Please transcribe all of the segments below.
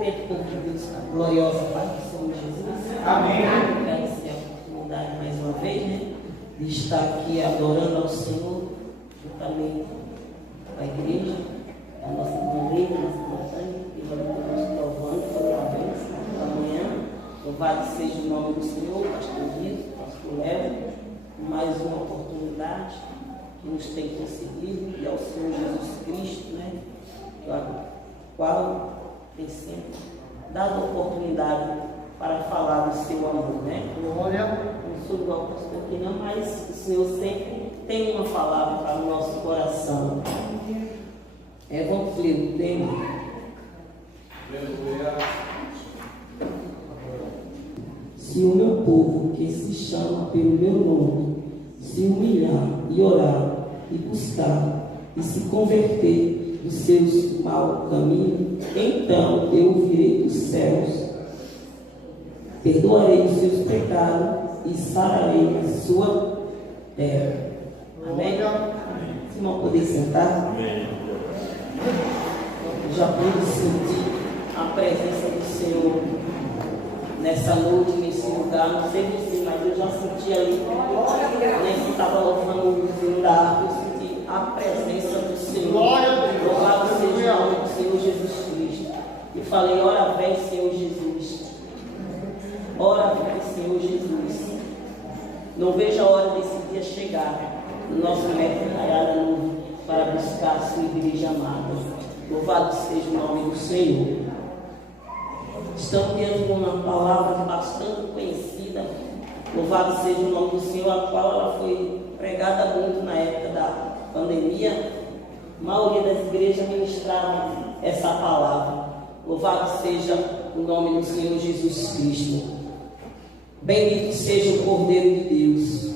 Cumprimento o povo de Deus com a gloriosa paz do Senhor Jesus. Amém. Agradecer a oportunidade mais uma vez, né? De estar aqui adorando ao Senhor, juntamente com a igreja, a nossa igreja, a nossa montanha, que já estamos louvando toda a vez, pela manhã. Louvado seja o nome do Senhor, pastor Vitor, pastor Léo, mais uma oportunidade que nos tem concedido, e ao Senhor Jesus Cristo, né? Qual tem sempre dado oportunidade para falar do seu amor, né? Glória. Não sou igual ao pastor aqui não, mas o Senhor sempre tem uma palavra para o nosso coração. Vamos ler o tema. Se o meu povo, que se chama pelo meu nome, se humilhar e orar e buscar e se converter dos seus maus caminhos, então eu ouvirei dos céus, perdoarei os seus pecados e sararei a sua terra. Amém? Se não poder sentar, já pude sentir a presença do Senhor nessa noite, nesse lugar. Não sei você, mas eu já senti ali, né, que estava louvando o vizinho da arte, eu senti a presença do Senhor. Louvado seja o nome do Senhor Jesus Cristo. E falei, ora vem, Senhor Jesus. Ora vem, Senhor Jesus. Não vejo a hora desse dia chegar no nosso método Raiada Novo para buscar a sua igreja amada. Louvado seja o nome do Senhor. Estamos diante de uma palavra bastante conhecida. Louvado seja o nome do Senhor, a qual ela foi pregada muito na época da pandemia. A maioria das igrejas ministravam essa palavra. Louvado seja o nome do Senhor Jesus Cristo. Bendito seja o Cordeiro de Deus.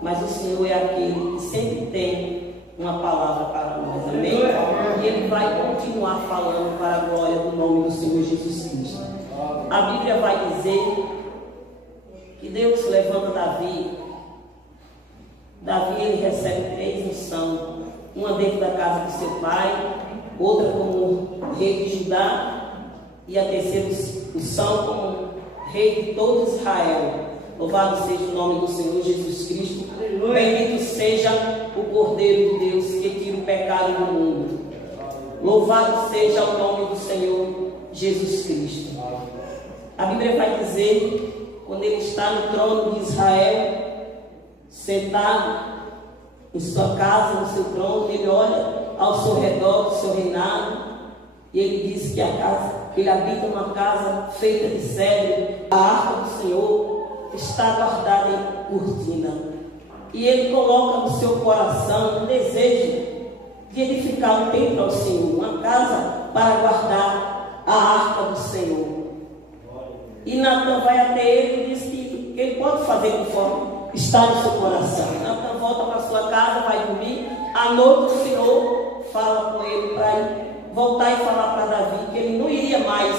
Mas o Senhor é aquele que sempre tem uma palavra para nós, amém? E Ele vai continuar falando para a glória do nome do Senhor Jesus Cristo. A Bíblia vai dizer que Deus levanta Davi. Davi, ele recebe 3 unções, uma dentro da casa do seu pai, outra como rei de Judá, e a terceira unção como rei de todo Israel. Louvado seja o nome do Senhor Jesus Cristo. Bendito seja o Cordeiro de Deus que tira o pecado do mundo. Louvado seja o nome do Senhor Jesus Cristo. A Bíblia vai dizer, quando ele está no trono de Israel, sentado em sua casa, no seu trono, ele olha ao seu redor, do seu reinado, e ele diz que a casa, ele habita uma casa feita de cedro, a arca do Senhor está guardada em cortina. E ele coloca no seu coração um desejo de edificar um templo ao Senhor, uma casa para guardar a arca do Senhor. E Natan vai até ele e diz que ele pode fazer conforme está no seu coração. Natan volta para sua casa, vai dormir. À noite o Senhor fala com ele para voltar e falar para Davi que ele não iria mais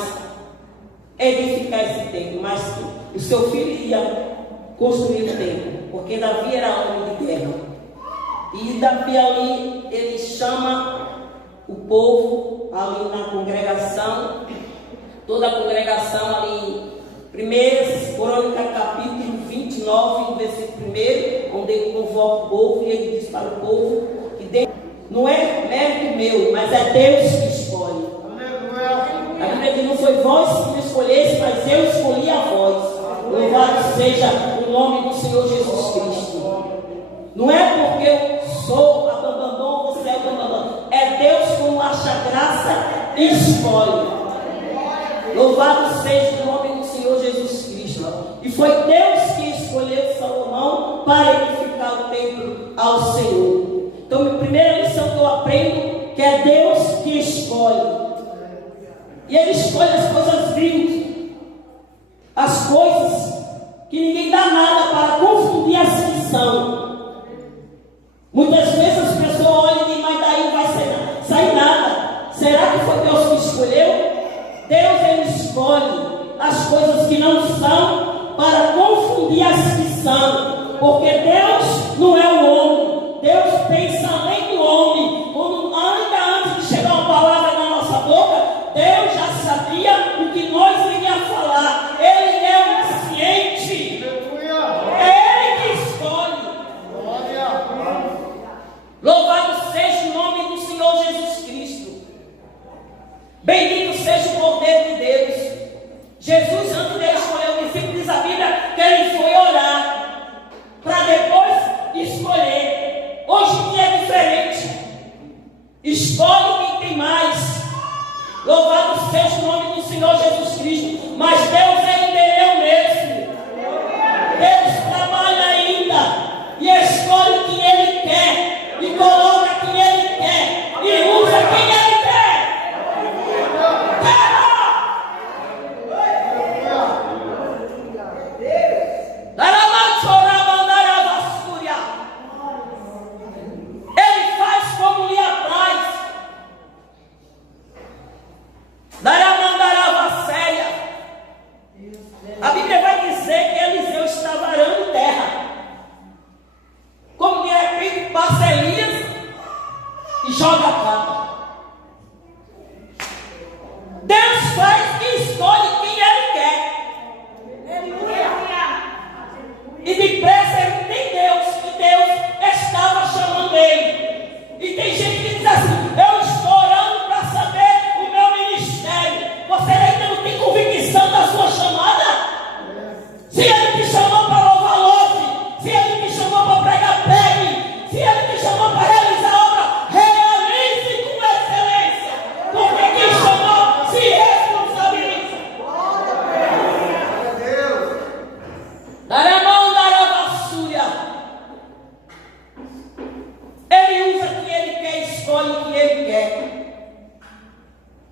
edificar esse templo, mas que o seu filho ia construir o templo, porque Davi era homem de guerra. E Davi ali, ele chama o povo ali na congregação, toda a congregação ali, 1 Crônica capítulo 29, versículo 1, onde ele convoca o povo e ele diz para o povo que Deus, não é mérito meu, mas é Deus que escolhe. A Bíblia diz, não foi vós que me escolhesse, mas eu escolhi a vós. Louvado seja o nome do Senhor Jesus Cristo. Não é porque eu sou a bambambam, você é a bambambam. É Deus como acha graça e escolhe. Louvado seja o nome do Senhor Jesus Cristo. E foi Deus que escolheu Salomão para edificar o templo ao Senhor. Então, a primeira lição que eu aprendo que é Deus que escolhe. E Ele escolhe as coisas vivas, as coisas que ninguém dá nada para confundir as que são. Muitas vezes as pessoas olham e dizem, mas daí não vai sair nada. Será que foi Deus que escolheu? Deus, Ele escolhe as coisas que não são para confundir as que são. Porque Deus não é o homem. Deus pensa além do homem. Quando, ainda antes de chegar uma palavra na nossa boca, Deus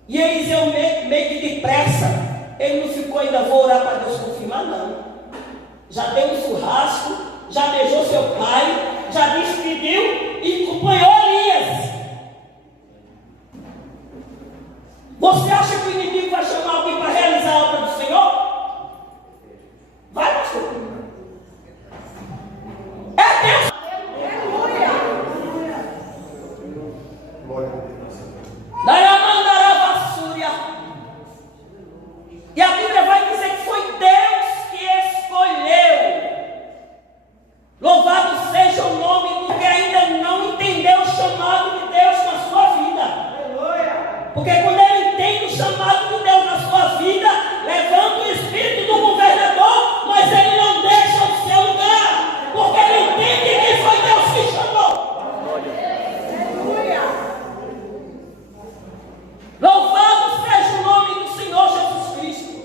E Eliseu, meio que depressa, ele não ficou ainda, vou orar para Deus confirmar, não. Já deu um churrasco, já beijou seu pai, já despediu e acompanhou Elias. Você acha que o inimigo vai chamar alguém para realizar a obra do Senhor? Vai, pastor. É Deus. E a Bíblia vai dizer que foi Deus que escolheu. Louvado seja o nome do que ainda não entendeu o chamado de Deus na sua vida. Porque quando ele entende o chamado de Deus na sua vida, levanta o espírito do governador, mas ele não deixa o seu lugar. Porque ele entende que foi Deus que chamou. Louvado seja o nome do Senhor Jesus Cristo.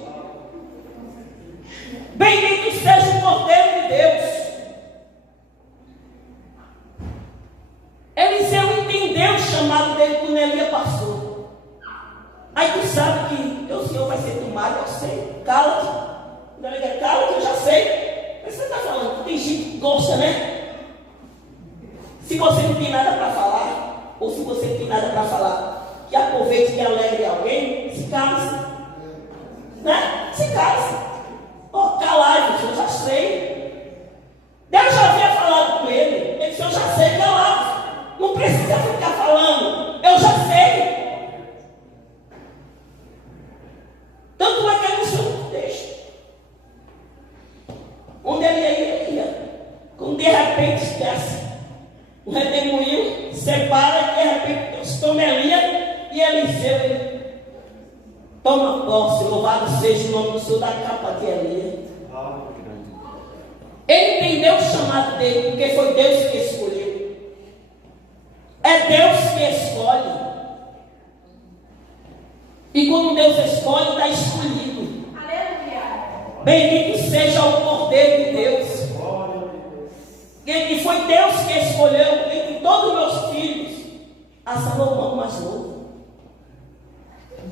Bendito seja o Cordeiro de Deus. Eliseu entendeu o chamado dele quando Elias passou. Aí tu sabe que o Senhor vai ser tomado, eu sei. Cala-te. Quando ele diz, cala-te, eu já sei. Mas você está falando, tem gente que gosta, né? Se você não tem nada para falar, ou se você não tem nada para falar, que aproveite, que alegre alguém, se cale-se. Né? Se cale-se. Oh, calado, eu já sei. Deus já havia falado com ele. Ele disse, eu já sei, calado. Não precisa ficar falando. Eu já sei. Tanto é que ele disse, deixa. Onde ele ia. Quando de repente esquece. O redemoinho separa e de repente Deus toma Elias. E Eliseu, ele toma posse, louvado seja o nome do Senhor, da capa de Elias. Ele entendeu o chamado dele, porque foi Deus que escolheu. É Deus que escolhe. E quando Deus escolhe, está escolhido. Aleluia. Bendito seja o Cordeiro de Deus. E foi Deus que escolheu entre todos os meus filhos a Salomão mais novo,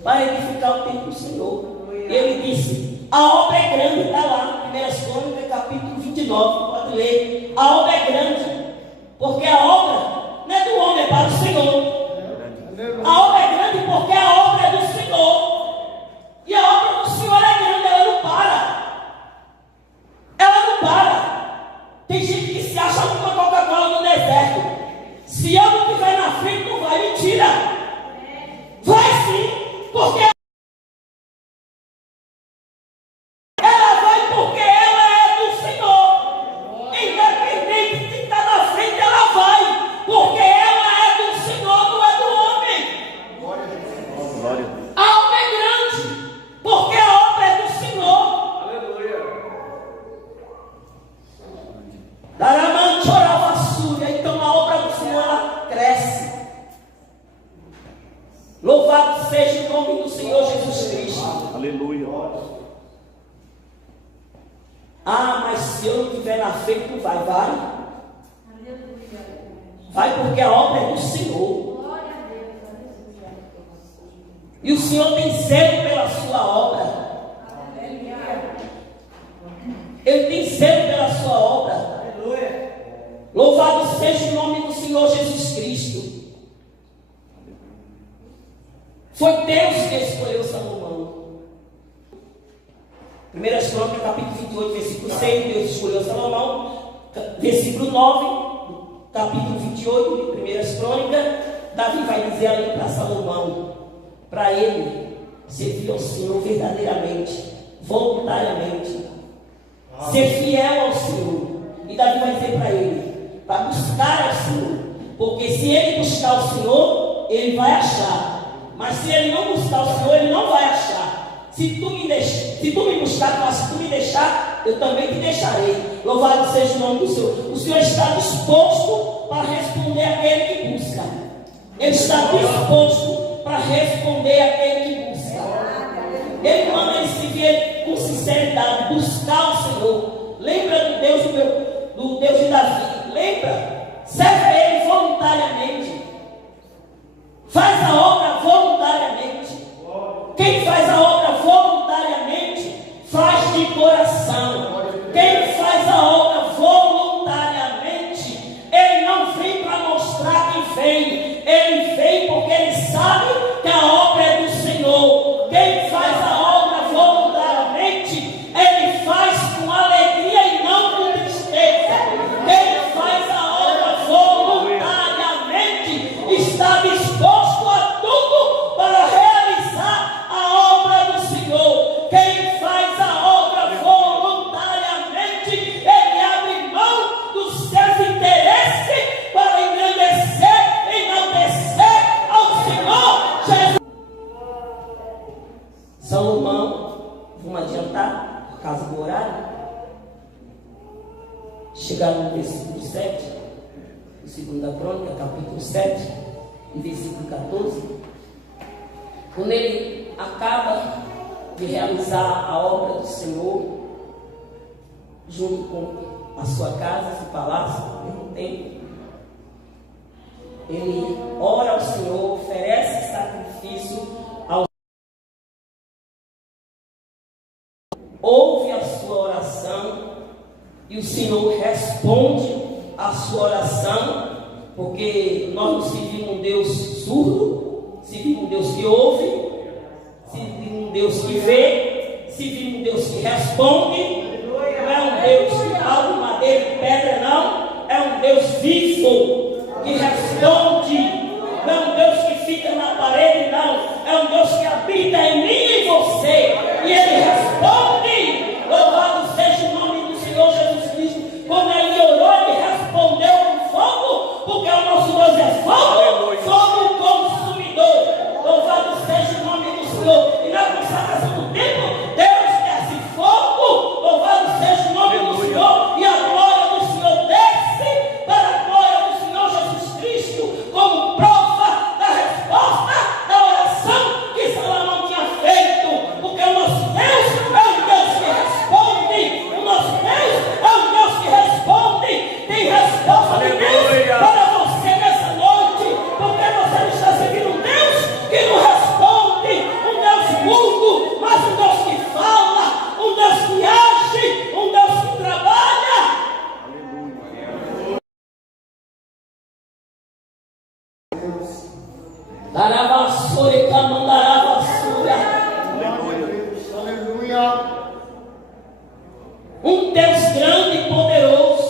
para edificar o templo do Senhor. Ele disse, a obra é grande, está lá, 1 Crônicas, capítulo 29, pode ler. A obra é grande, porque a obra não é do homem, é para o Senhor. A obra é grande porque a obra é do Senhor. E a obra do Senhor é grande, ela não para. Ela não para. Tem gente que se acha uma Coca-Cola no deserto. Se eu não estiver na frente, não vai. Mentira. Vai sim. Porque ela vai porque ela é do Senhor. Independente de estar na frente, ela vai. Porque ela é do Senhor, não é do homem. Glória a Deus. A obra é grande, porque a obra é do Senhor. Aleluia. Então a obra do Senhor, ela cresce. Louvado seja o nome do Senhor Jesus Cristo. Aleluia. Ah, mas se eu não estiver na frente, não vai. Vai. Aleluia. Vai porque a obra é do Senhor. Glória a Deus. E o Senhor tem zelo pela sua obra. Aleluia. Ele tem zelo pela sua obra. Aleluia. Louvado seja o nome do Senhor Jesus Cristo. Foi Deus que escolheu Salomão. 1 Crônicas, capítulo 28, versículo 6, Deus escolheu Salomão. Versículo 9, capítulo 28 de 1 Crônicas, Davi vai dizer ali para Salomão, para ele servir ao Senhor verdadeiramente, voluntariamente, ser fiel ao Senhor. E Davi vai dizer para ele, para buscar ao Senhor, porque se ele buscar o Senhor, ele vai achar. Mas se ele não buscar o Senhor, ele não vai achar. Se tu me buscar, mas se tu me deixar, eu também te deixarei. Louvado seja o nome do Senhor. O Senhor está disposto para responder àquele que busca. Ele está disposto para responder àquele que busca. Ele manda esse vier com sinceridade, buscar o Senhor. Lembra do Deus de Davi. Lembra? Serve Ele voluntariamente. Faz a obra voluntariamente. Quem faz a obra voluntariamente, faz de coração. Quem faz a obra voluntariamente, ele não vem para mostrar que vem. Ele vem porque ele sabe que a obra é do Senhor. Quem faz a obra voluntariamente, ele faz com alegria e não com tristeza. Quem faz a obra voluntariamente está disposto a tudo para realizar a obra do Senhor. Quem faz a obra voluntariamente, ele abre mão dos seus interesses para engrandecer e enaltecer ao Senhor Jesus. Salomão, vamos adiantar por causa do horário, chegar no versículo 7, o 2 Crônica, capítulo 7, e versículo 14, quando ele acaba de realizar a obra do Senhor, junto com a sua casa, seu palácio, no templo, ele ora ao Senhor, oferece sacrifício ao Senhor, ouve a sua oração, e o Senhor responde a sua oração, porque nós não servimos um Deus surdo, servimos um Deus que ouve, servimos um Deus que vê, servimos um Deus que responde. Não é um Deus que fala de madeira e pedra, não. É um Deus vivo que responde. Não é um Deus que fica na parede, não. É um Deus que habita em mim e em você, e ele responde. Louvado seja o nome do Senhor Jesus Cristo. Quando ele orou, ele respondeu com fogo, porque o nosso Deus é fogo, fogo consumidor. Louvado seja o nome do Senhor. E na consagração do templo, Deus desce fogo. Louvado seja o nome do Senhor. E a glória do Senhor desce para a glória do Senhor Jesus Cristo, como prova da resposta da oração que Salomão tinha feito. Porque o nosso Deus é um Deus que responde. O nosso Deus é um Deus que responde. Tem resposta de Deus para você nessa noite. Porque você não está servindo um Deus que não responde, um Deus mudo, mas um Deus que fala, um Deus que age, um Deus que trabalha. Daravassure camandaravassura. Aleluia. Um Deus grande e poderoso.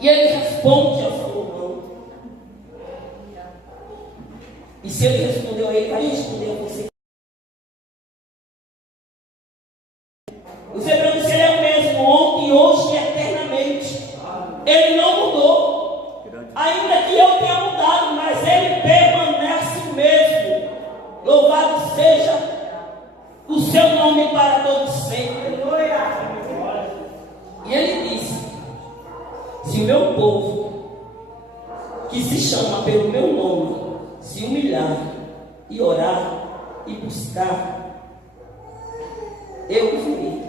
E ele responde a Salomão. E se ele respondeu a ele, vai responder a você. Você pergunta se ele é o mesmo ontem, hoje e eternamente. Ele não mudou. Ainda que eu tenha mudado, mas ele permanece o mesmo. Louvado seja o seu nome para todos sempre. E ele disse: se o meu povo, que se chama pelo meu nome, se humilhar e orar e buscar, eu virei.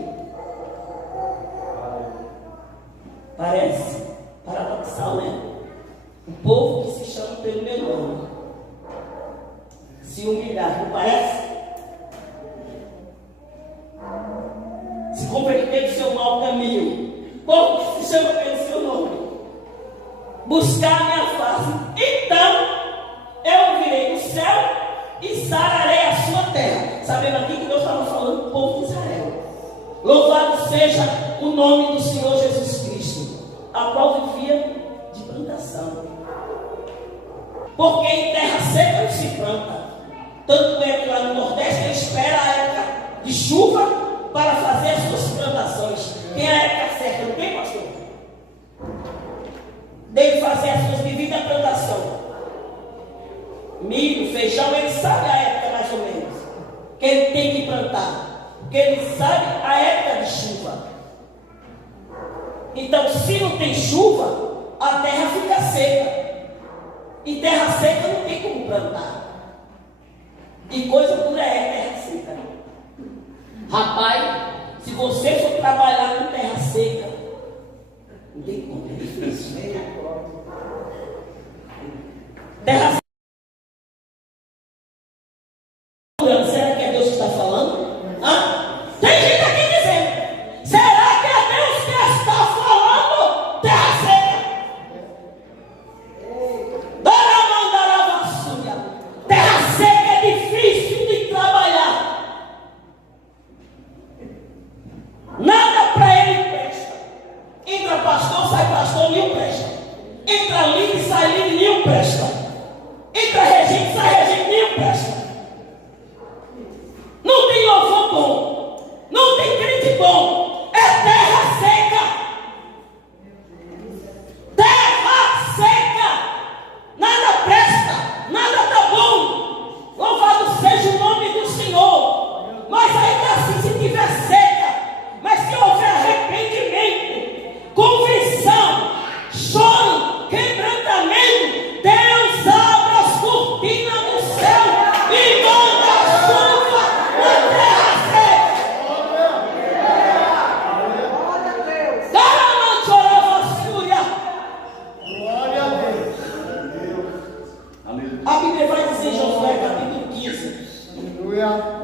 Parece paradoxal, né? O povo que se chama pelo meu nome se humilhar, não parece? Se converter do seu mau caminho. O povo que se chama pelo seu nome, buscar a minha face, então eu virei do céu e sararei a sua terra. Sabendo aqui que Deus estava falando do povo de Israel. Louvado seja o nome do Senhor Jesus Cristo, a qual vivia de plantação. Porque em terra seca não se planta. Tanto é que lá no Nordeste ele espera a época de chuva para fazer as suas plantações. Tem a época certa, não tem, pastor? Deve fazer as suas devidas plantações. Milho, feijão, ele sabe a época mais ou menos que ele tem que plantar, porque ele sabe a época de chuva. Então, se não tem chuva, a terra fica seca, e terra seca não tem como plantar, e coisa dura é terra seca. Rapaz, se você for trabalhar com terra seca, não tem como, é difícil. Terra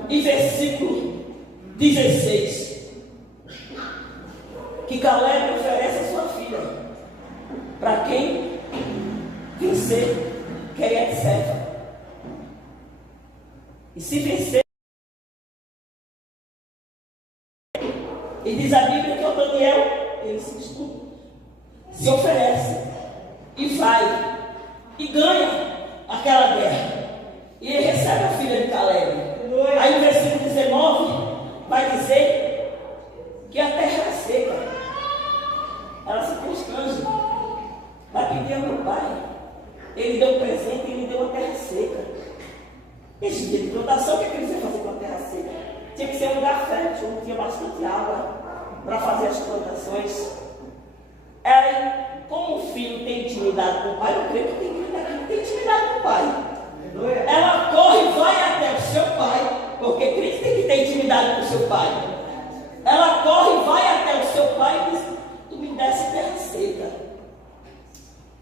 e versículo 16, que Caleb oferece a sua filha para quem vencer Queriat-Sefa. E se vencer, e diz a Bíblia que o Daniel, ele se oferece e vai e ganha aquela guerra. E ele recebe a filha de Caleb. Aí no versículo 19 vai dizer que a terra é seca. Ela se constrange. Vai pedir ao meu pai. Ele deu um presente e ele deu uma terra seca. Esse dia de plantação, o que ele ia fazer com a terra seca? Tinha que ser um lugar fértil, onde tinha bastante água para fazer as plantações. Aí, como o filho tem intimidade com o pai, eu creio que tem intimidade com o pai. Ela corre e vai até o seu pai, porque Cristo tem que ter intimidade com o seu pai. Ela corre e vai até o seu pai e diz: tu me desse terra seca.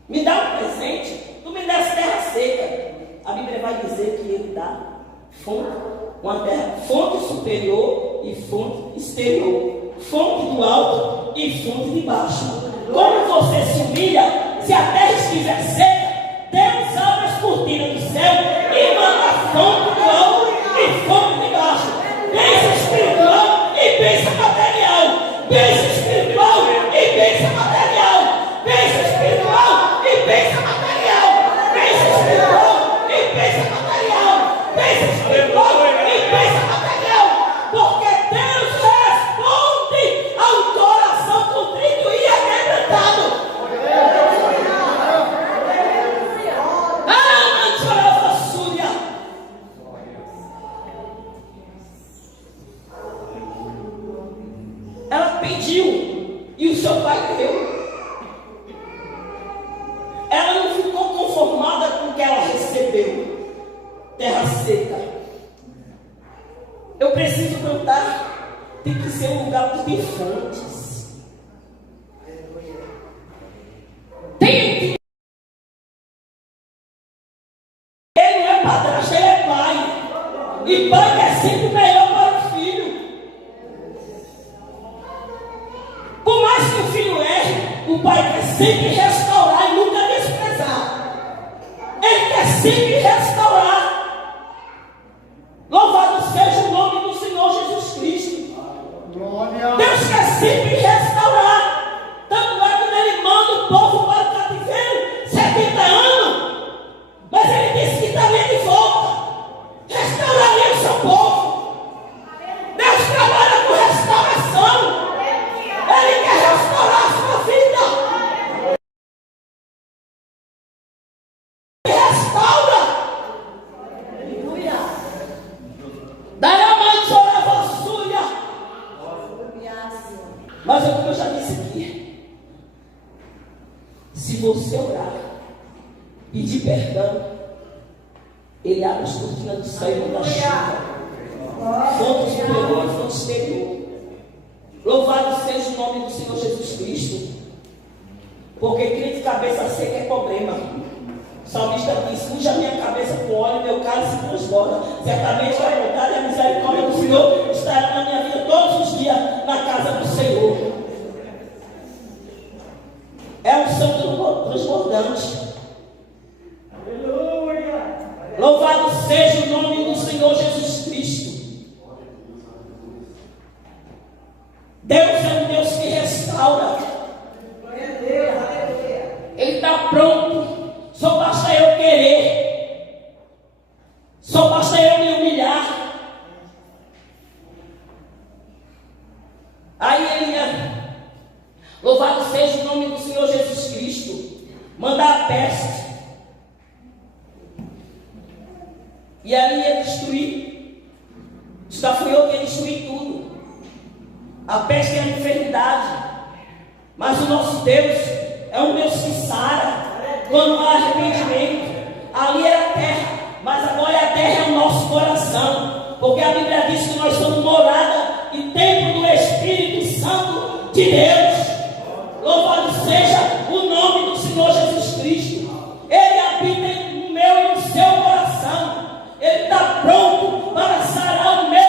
Me dá um presente, tu me desse terra seca. A Bíblia vai dizer que ele dá fonte, uma terra, fonte superior e fonte exterior, fonte do alto e fonte de baixo. Como você se humilha, se a terra estiver seca, Deus abre as cortinas do céu e manda fonte do alto e fonte de baixo. Bênção espiritual e bênção material. Bênção espiritual e bênção material. Bênção espiritual e bênção material. Bênção espiritual e bênção material. Bênção espiritual e bênção material. Porque Deus responde ao coração contrito e quebrantado. Ela pediu e o seu pai deu. Ela não ficou conformada com o que ela recebeu. Terra seca. Eu preciso plantar. Tem que ser um lugar de fontes. Tem que. Ele não é padrasto, ele é pai. E pai é sempre melhor para o filho. Por mais que o filho erre, o pai quer sempre restaurar e nunca desprezar. Ele quer sempre restaurar. Louvado seja o nome do Senhor Jesus Cristo. Glória. Deus quer sempre restaurar. Tanto é que ele manda o povo para o cativeiro 70 anos. Mas ele disse que estaria de volta. Restauraria o seu povo. Deus trabalha com restauração. Ele quer restaurar a sua vida. Ele restaura. Daí a mãe chorava a súria. Mas como eu já disse aqui, se você orar, pedir perdão, ele abre as cortinas do céu e manda chuva. Fonte superior e fonte exterior. Louvado seja o nome do Senhor Jesus Cristo. Porque crente de cabeça seca é problema. O salmista diz: cuja minha cabeça com óleo, meu cálice se transborda. Certamente a vontade e a misericórdia do Senhor estará na minha vida todos os dias na casa do Senhor. É um santo transbordante. Aleluia. Louvado seja o nome do Senhor Jesus Cristo. Deus é um Deus que restaura. Ele está pronto. Só basta eu querer. Só basta eu me humilhar. Aí ele ia, louvado seja o nome do Senhor Jesus Cristo, mandar a peste. E ali ia destruir. Escafunhou que ia destruir tudo. A peste é a enfermidade. Mas o nosso Deus é um Deus que sara quando há arrependimento. Ali era a terra, mas agora a terra é o nosso coração. Porque a Bíblia diz que nós somos morada e templo do Espírito Santo de Deus. Louvado seja o nome do Senhor Jesus Cristo. Ele habita no meu e no seu coração. Ele está pronto para sarar o meu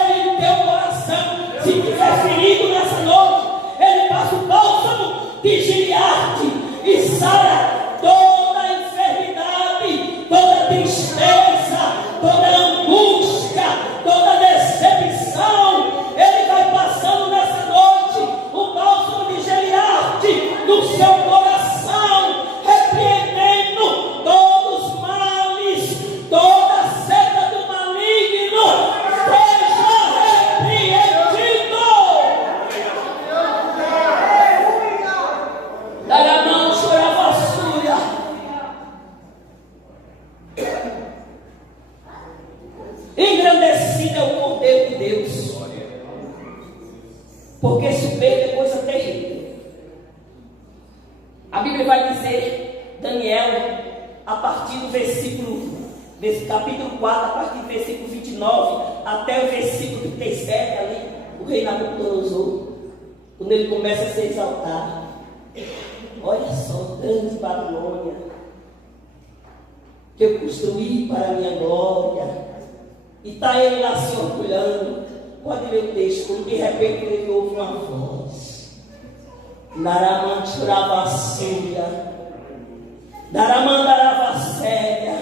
é o Cordeiro de Deus. Porque soberba é coisa terrível. A Bíblia vai dizer, Daniel, a partir do capítulo 4, a partir do versículo 29 até o versículo 37, ali, o rei Nabucodonosor, quando ele começa a se exaltar. Olha só, grande Babilônia, que eu construí para a minha glória. E está ele lá se orgulhando. Pode ler o texto. De repente ele ouve uma voz. Naramanturavassuria, Naramandaravasséria,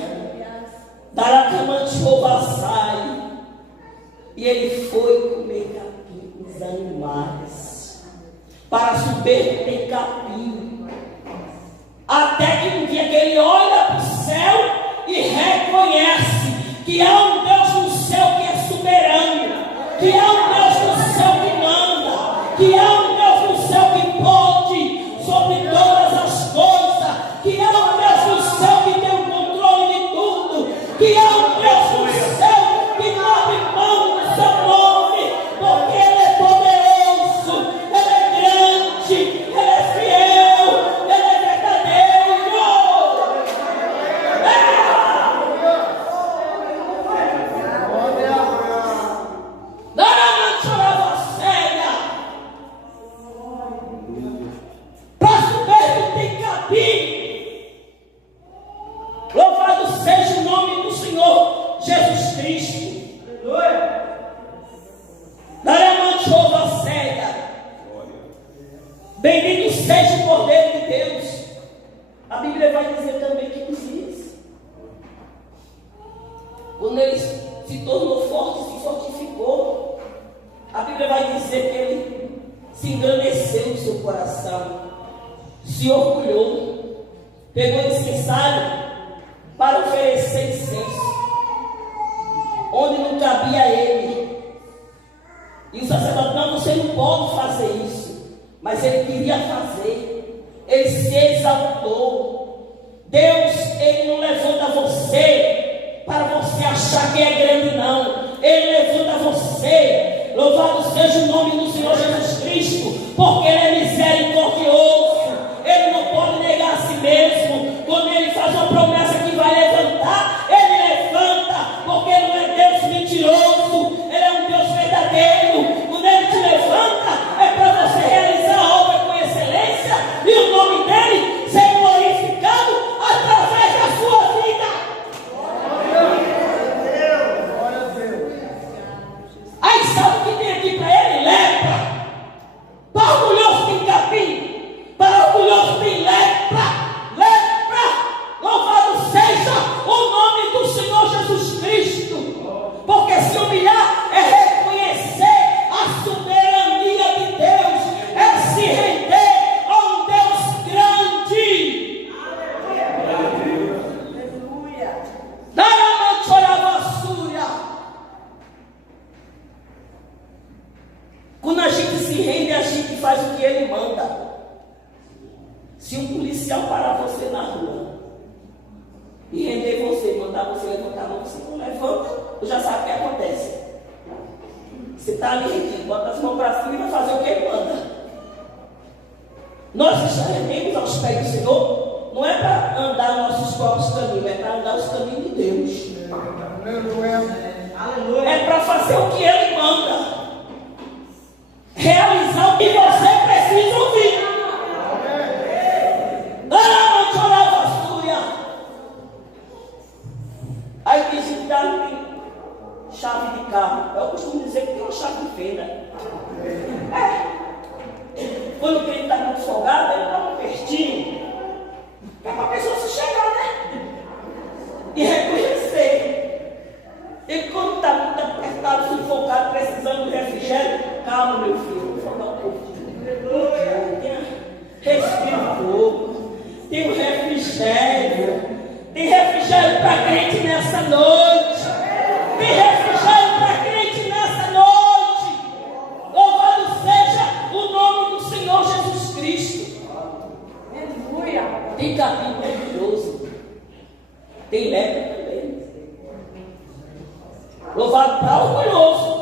Darakamanchovassai. E ele foi comer capim com os animais. Para soberbo tem capim. Até que um dia que ele olha para o céu e reconhece que há um Deus no céu que é soberano, que há um Deus no céu que manda, que há um Deus no céu que pode sobre todas as coisas, que há um Deus no céu que tem o controle de tudo, que há um Deus no céu que não abre mão do seu nome, porque Ele é poderoso, Ele é grande, Ele é fiel, Ele é verdadeiro. Para soberbo tem capim. Louvado seja o nome do Senhor Jesus Cristo. Bendito seja o Cordeiro de Deus. A Bíblia vai dizer também que Uzias, quando ele se tornou forte, se fortificou, a Bíblia vai dizer que ele se engrandeceu no seu coração, se orgulhou, pegou incensário para oferecer incenso, onde não cabia a ele. E o sacerdote: não, você não pode fazer isso. Mas ele queria fazer. Ele se exaltou. Deus, Ele não levanta você para você achar que é grande, não. Ele levanta você. Louvado seja o nome do Senhor Jesus Cristo, porque Ele é misericordioso. Ele não pode negar a si mesmo. Quando Ele faz uma promessa que vai levantar, Ele levanta, porque Ele não é Deus mentiroso. Ele é um Deus verdadeiro. Quando Ele te levanta, é para você realizar a obra com excelência e o nome dEle ser glorificado através da sua vida. Glória a Deus. Aí sabe o que tem aqui para ele? Lepra. Para orgulhoso tem capim, para orgulhoso tem lepra. Lepra. Louvado seja o nome do Senhor Jesus Cristo. Porque se humilhar é reconhecer a soberania de Deus, é se render a um Deus grande. Aleluia. Quando a gente se rende, a gente faz o que Ele manda. Se um policial parar você na rua e render você, mandar você levantar a mão, você não levanta, tu já sabe o que acontece. Você está ali rendido, bota as mãos para cima e vai fazer o que Ele manda. Nós estaremos aos pés do Senhor, não é para andar nossos próprios caminhos, é para andar os caminhos de Deus. É para fazer o que Ele manda. Realizar o que você precisa ouvir. Aí tem gente que tem chave de carro. Eu costumo dizer que tem uma chave de fenda. Quando o cliente está muito folgado, ele dá um pertinho. É para a pessoa se chegar, né? E reconhecer. E quando está muito apertado, sufocado, precisando de refrigério, calma, meu filho, vou dar um pouquinho. Respira um pouco. Tem um refrigério. Tem refrigério para crente nessa noite. Tem refrigério para crente nessa noite. Louvado seja o nome do Senhor Jesus Cristo. Aleluia. Tem capim maravilhoso. Tem lepra também. Louvado para orgulhoso.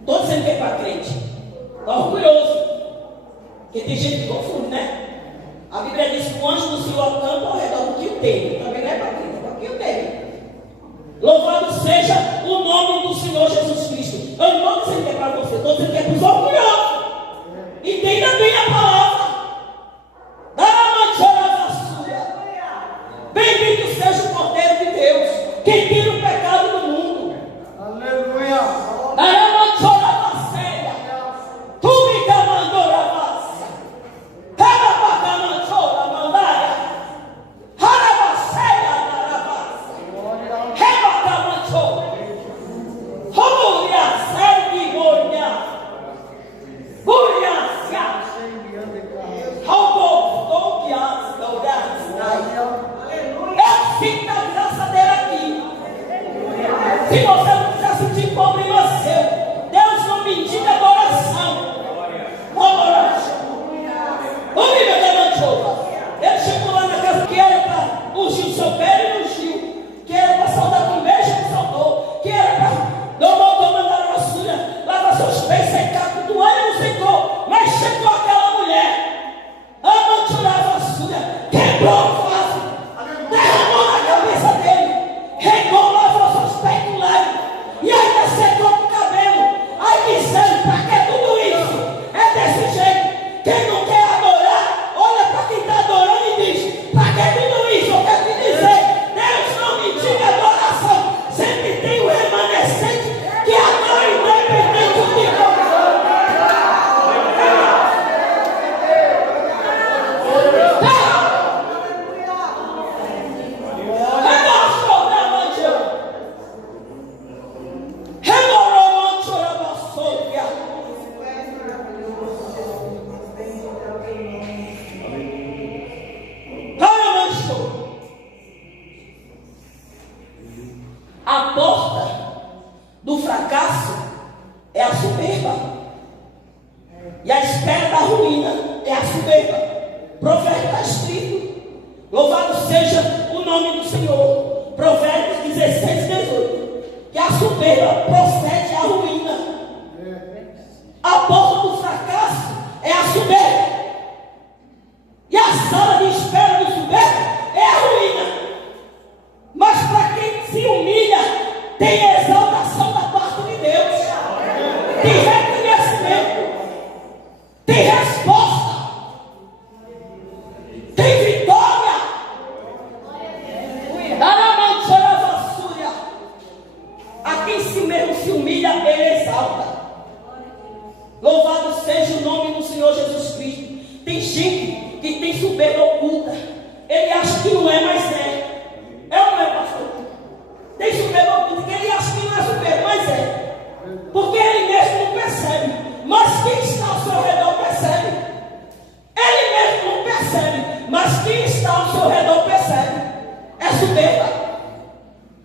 Não estou dizendo que é para crente. Para orgulhoso. Porque tem gente que confunde, né? A Bíblia diz que o anjo do Senhor acampa ao redor do que o teme. Também não é para crente, é para quem o teme. Louvado seja o nome do Senhor Jesus Cristo. Eu não estou dizendo que é para você, estou dizendo que é para os orgulhosos. Entenda bem a palavra. Bendito seja o Cordeiro de Deus, que tira o pecado do mundo. Aleluia. Tu me mandou a face. Cada paca mandou a mandaia. Harabaceia na face. Rebata mandou. Romulia serve moria. Moria se roubou confiança, dourada. Eu sinto a graça dele aqui. Se você não quiser sentir problema seu, Deus não me indica adoração. Ouve, meu Deus, ele chegou lá na casa que era para ungir o seu pé e ungiu, que era para saudar com beijo e saudou, que era para mandar a sua, lavar seus pés, secar com toalha e não secou, mas chegou aquela mulher, a sua, quebrou a face, derramou na cabeça dele, regou, lavou seus pés com lágrimas e ainda secou com o cabelo. Aí dizendo, para que tudo isso? É desse jeito. Quem não quer adorar, olha para quem está adorando e diz, para que tudo isso? Eu quero te dizer, Deus não me diga adoração. Sempre tem o remanescente que adora independente de como. A porta do fracasso é a soberba. E a espera da ruína é a soberba. Profeta está escrito. Louvado seja o nome do Senhor. Provérbios 16, 18. Que a soberba procede à ruína. A porta do fracasso é a soberba. E a sala de espera do soberbo é a ruína. Mas para quem se humilha, tem exaltação da parte de Deus, tem reconhecimento, tem resposta, tem vitória. A quem si mesmo se humilha, ele exalta. Louvado seja o nome do Senhor Jesus Cristo. Tem gente que tem soberba oculta, ele acha que não é, mas é. É ou não é, pastor? Tem soberba oculta que ele acha que não é soberba, mas é. Porque ele mesmo não percebe. Mas quem está ao seu redor percebe. Ele mesmo não percebe, mas quem está ao seu redor percebe. É soberba.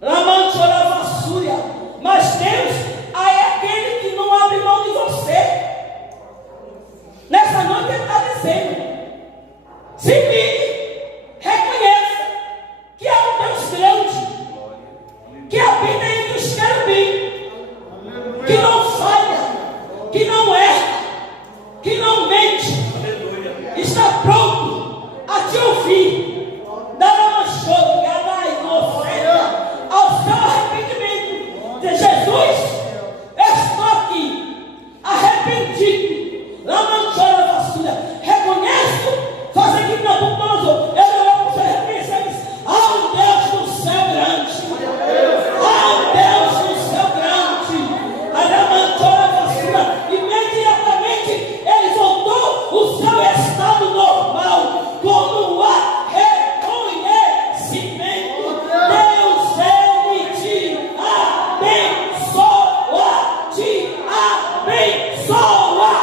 Lamante orava súria. Mas Deus aí é aquele que não abre mão de você. Nessa noite ele está dizendo: se ligue, reconheça que é um Deus grande, que habita entre os querubins, que não falha, que não erra, que não mente, está pronto a te ouvir, dar uma choro, ao seu arrependimento. De Jesus, estou aqui, arrependido, lamando choro a vassoura, reconheço, faz aqui na boca nós outros. Eu olho para você reconhecer isso. Ao Deus do céu grande, ao Deus do céu grande, lamando choro a vassoura. Imediatamente ele voltou o seu estado normal, como a reconhecimento. Deus, ele te abençoa, te abençoa.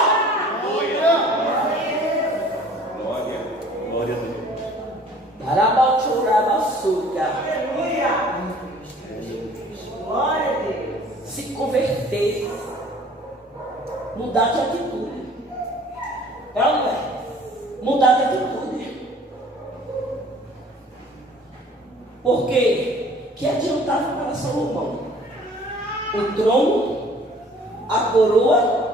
Glória a Deus. Se converter, mudar de atitude. É ou não é? Mudar de atitude. Porque que adiantava para Salomão o trono, a coroa,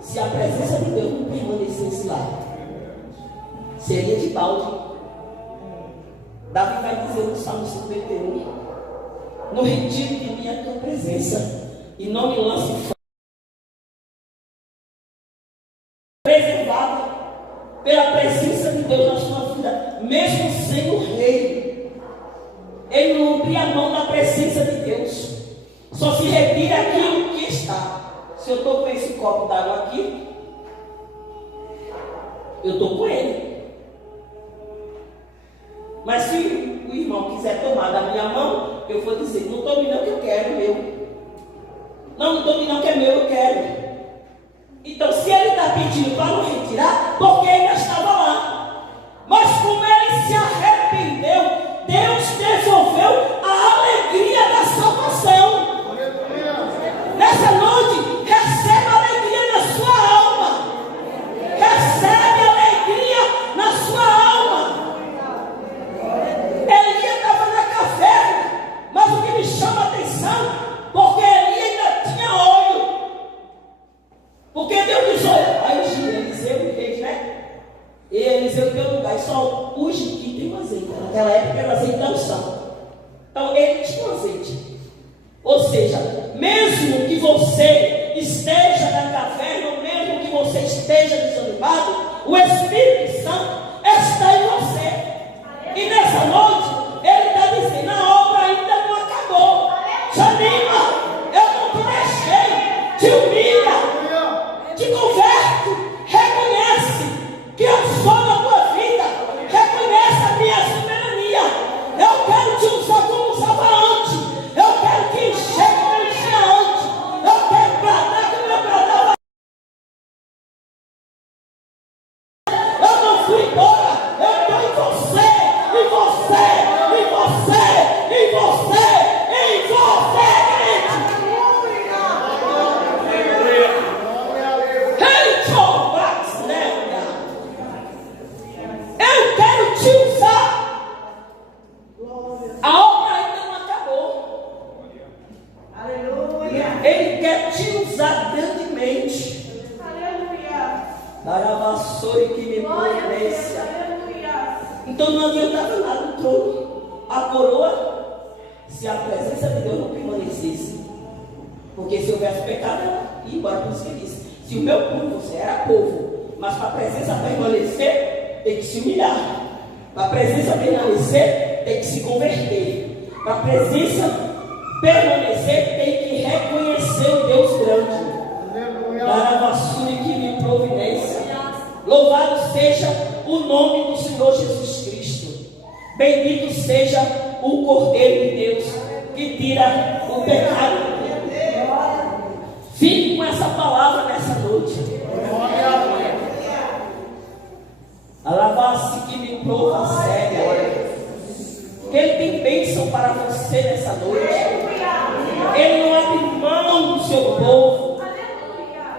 se a presença de Deus não permanecesse lá. Seria de balde. Davi vai dizer no Salmo 51: não retire de mim a tua presença e não me lance fora. Preservado pela presença de Deus na sua vida, mesmo sendo rei, ele não abria a mão da presença de Deus. Só se retira aquilo que está. Se eu estou com esse copo d'água aqui, eu estou com ele. Mas se o irmão quiser tomar da minha mão, eu vou dizer: não tome não que eu quero, meu. Não tome não que é meu, eu quero. Então se ele está pedindo para não retirar, porque ele já estava lá. Mas como ele se arrependeu, Deus devolveu a alegria da salvação. Nessa noite, receba alegria na sua alma. Recebe alegria na sua alma. Elias estava na caverna, mas o que me chama a atenção, porque Elias ainda tinha olho. Porque Deus diz: olha, aí Eliseu fez, né? E Eliseu deu lugar, e só os que tem azeite. Naquela época era azeite da unção. Então ele tinha azeite. Ou seja, mesmo que você esteja na caverna, ou mesmo que você esteja desanimado, o Espírito Santo está em você. E nessa noite, ele está dizendo: a obra ainda não acabou. Te anima, eu não te deixei, te humilha, te converte, reconhece que eu sou na tua vida, reconhece a minha soberania. Eu quero te usar como usava antes, eu quero te encher como eu enchia antes, eu quero bradar como eu bradava. Eu não fui embora, eu estou em você, em você, em você, em você, em você, gente. Eu quero te usar. A obra ainda não acabou. Aleluia. Ele quer te usar grandemente. Aleluia. Para a vassoura que me providência. Aleluia. Então não adiantava nada o trono, a coroa, se a presença de Deus não permanecesse. Porque se houvesse pecado, ia embora. Por isso que ele disse: se o meu povo, você era povo, mas para a presença permanecer, tem que se humilhar. Para a presença permanecer, tem que se converter. Para a presença permanecer, tem que reconhecer o Deus grande. Para a vassoura que me providência. Louvado seja o nome do Senhor Jesus Cristo. Bendito seja o Cordeiro de Deus que tira o pecado. Fique com essa palavra nessa noite. Alabasse que me prova sério. Que Ele tem bênção para você nessa noite. Ele não abre mão do seu povo.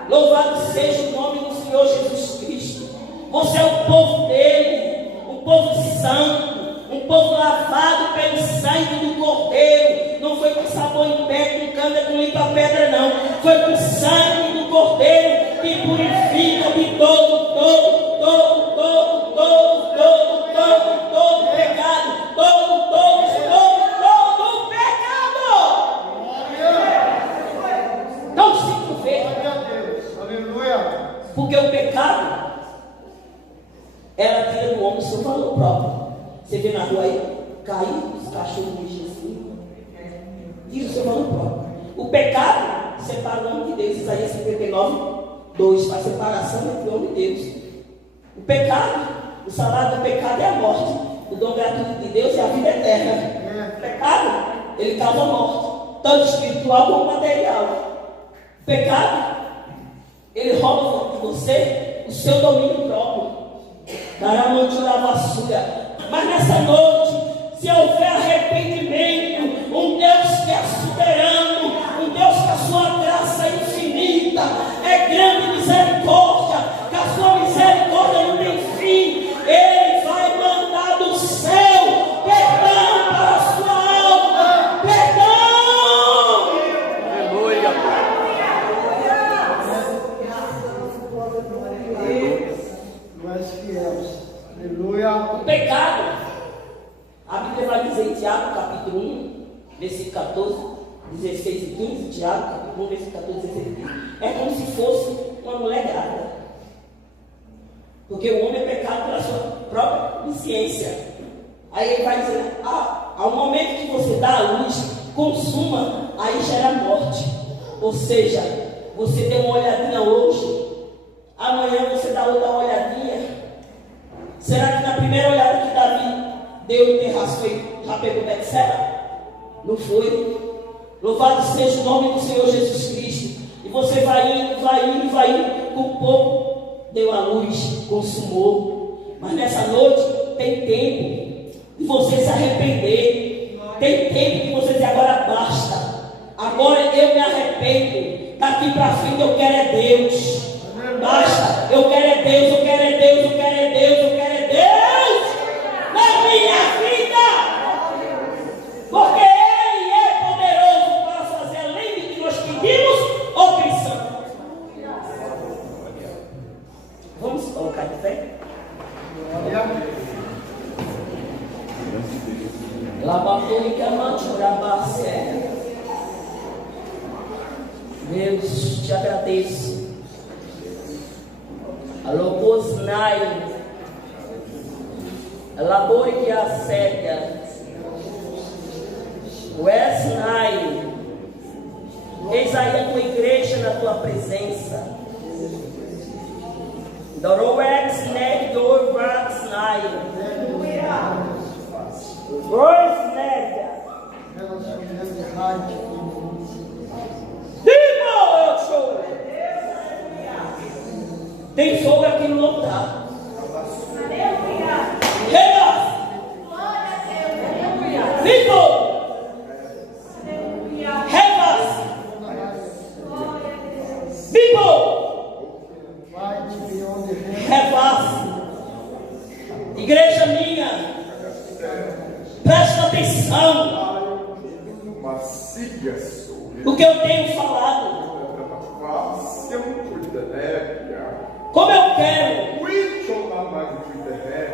Louvado seja o nome do Senhor Jesus Cristo. Você é o povo dele, um povo santo, um povo lavado pelo sangue do Cordeiro. Não foi com sabão em pé, com cana, com limpa pedra, não. Foi com o sangue do Cordeiro que purifica de todo pecado, todo pecado. Não se converta. Porque o pecado, ela tira do homem o seu valor próprio. Você vê na rua aí, cair, os cachorros mexem assim, tira o seu valor próprio. O pecado separa o homem de Deus. Isaías 59:2, faz separação entre o homem e Deus. O pecado, o salário do pecado é a morte. O dom gratuito de Deus é a vida eterna. O pecado, ele causa morte, tanto espiritual como material. O pecado, ele rouba de você o seu domínio próprio. Daramante da vassoura. Mas nessa noite, se houver arrependimento, um Deus que é soberano, um Deus que a sua graça é infinita, é grande misericórdia, que a sua misericórdia não tem fim, Ele vai mandar do céu perdão para a sua alma. Perdão! Aleluia! pecado. A Bíblia vai dizer em Tiago, capítulo 1, versículo 14, 16 e 15, Tiago, capítulo 1, versículo 14, 16 e 15, é como se fosse uma mulher grávida. Porque o homem é pecado pela sua própria consciência. Aí ele vai dizer, ao momento que você dá a luz, consuma, aí gera morte. Ou seja, você deu uma olhadinha hoje, amanhã você dá outra olhadinha. Será que na primeira olhada que Davi deu em terraço já pegou Betseba? Não foi. Louvado seja o nome do Senhor Jesus Cristo. E você vai indo, com pouco deu a luz, consumou. Mas nessa noite tem tempo de você se arrepender. Tem tempo de você dizer, agora basta. Agora eu me arrependo. Daqui para frente eu quero é Deus. Basta. Eu quero é Deus, eu quero é Deus, eu quero é Deus, eu quero é Deus na minha vida. Porque Ele é poderoso para fazer além do que nós pedimos ou pensamos. Vamos colocar de pé? Deus, te agradeço. Alobosnai, labore que assédia, Wesnai, eis aí a tua igreja na tua presença. Doroex neg dorvaxnai, Rosnédia. Tem fogo aqui no lugar. Igreja minha, presta atenção. O que eu tenho falado. Como eu quero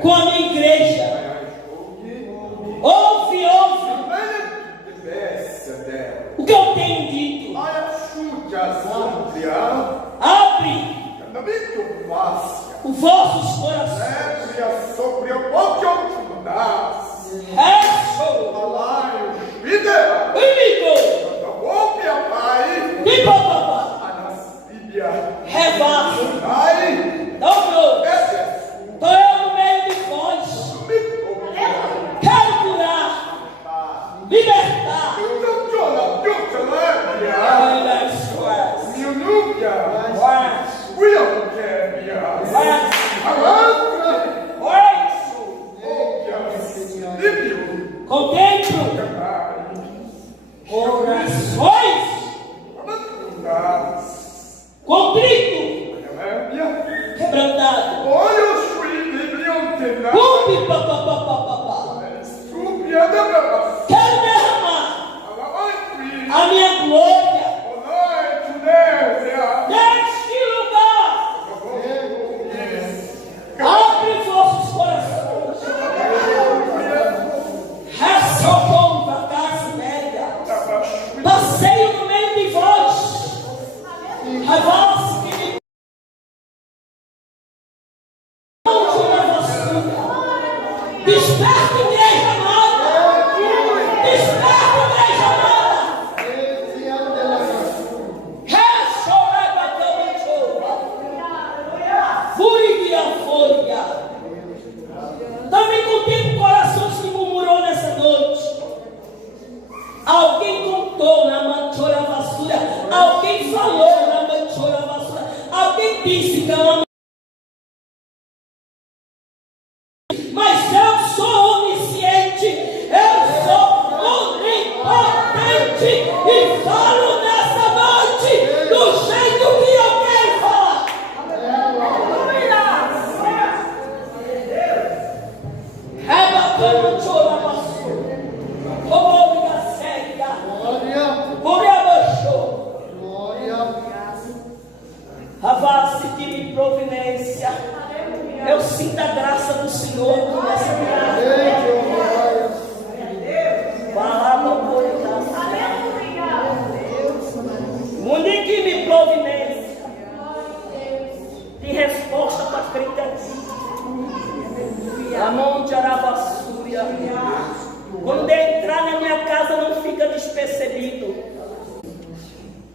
com a minha igreja. Ouve. O que eu tenho dito. Abre os vossos corações. Estou eu no meio de vós. Quero curar, libertar. Contém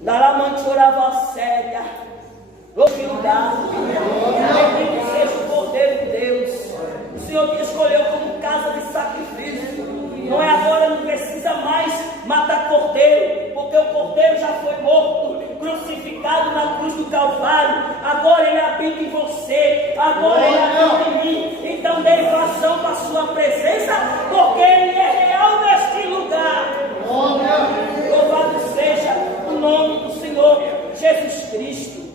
Daramanchorava séria. Humildade. Bendito seja o Cordeiro de Deus. O Senhor te escolheu como casa de sacrifício. Não é agora, não precisa mais matar cordeiro, porque o cordeiro já foi morto, crucificado na cruz do Calvário. Agora ele habita em você, agora ele habita em mim. Então dê vazão para a sua presença, porque ele é real neste lugar. Louvado seja o nome do Senhor Jesus Cristo.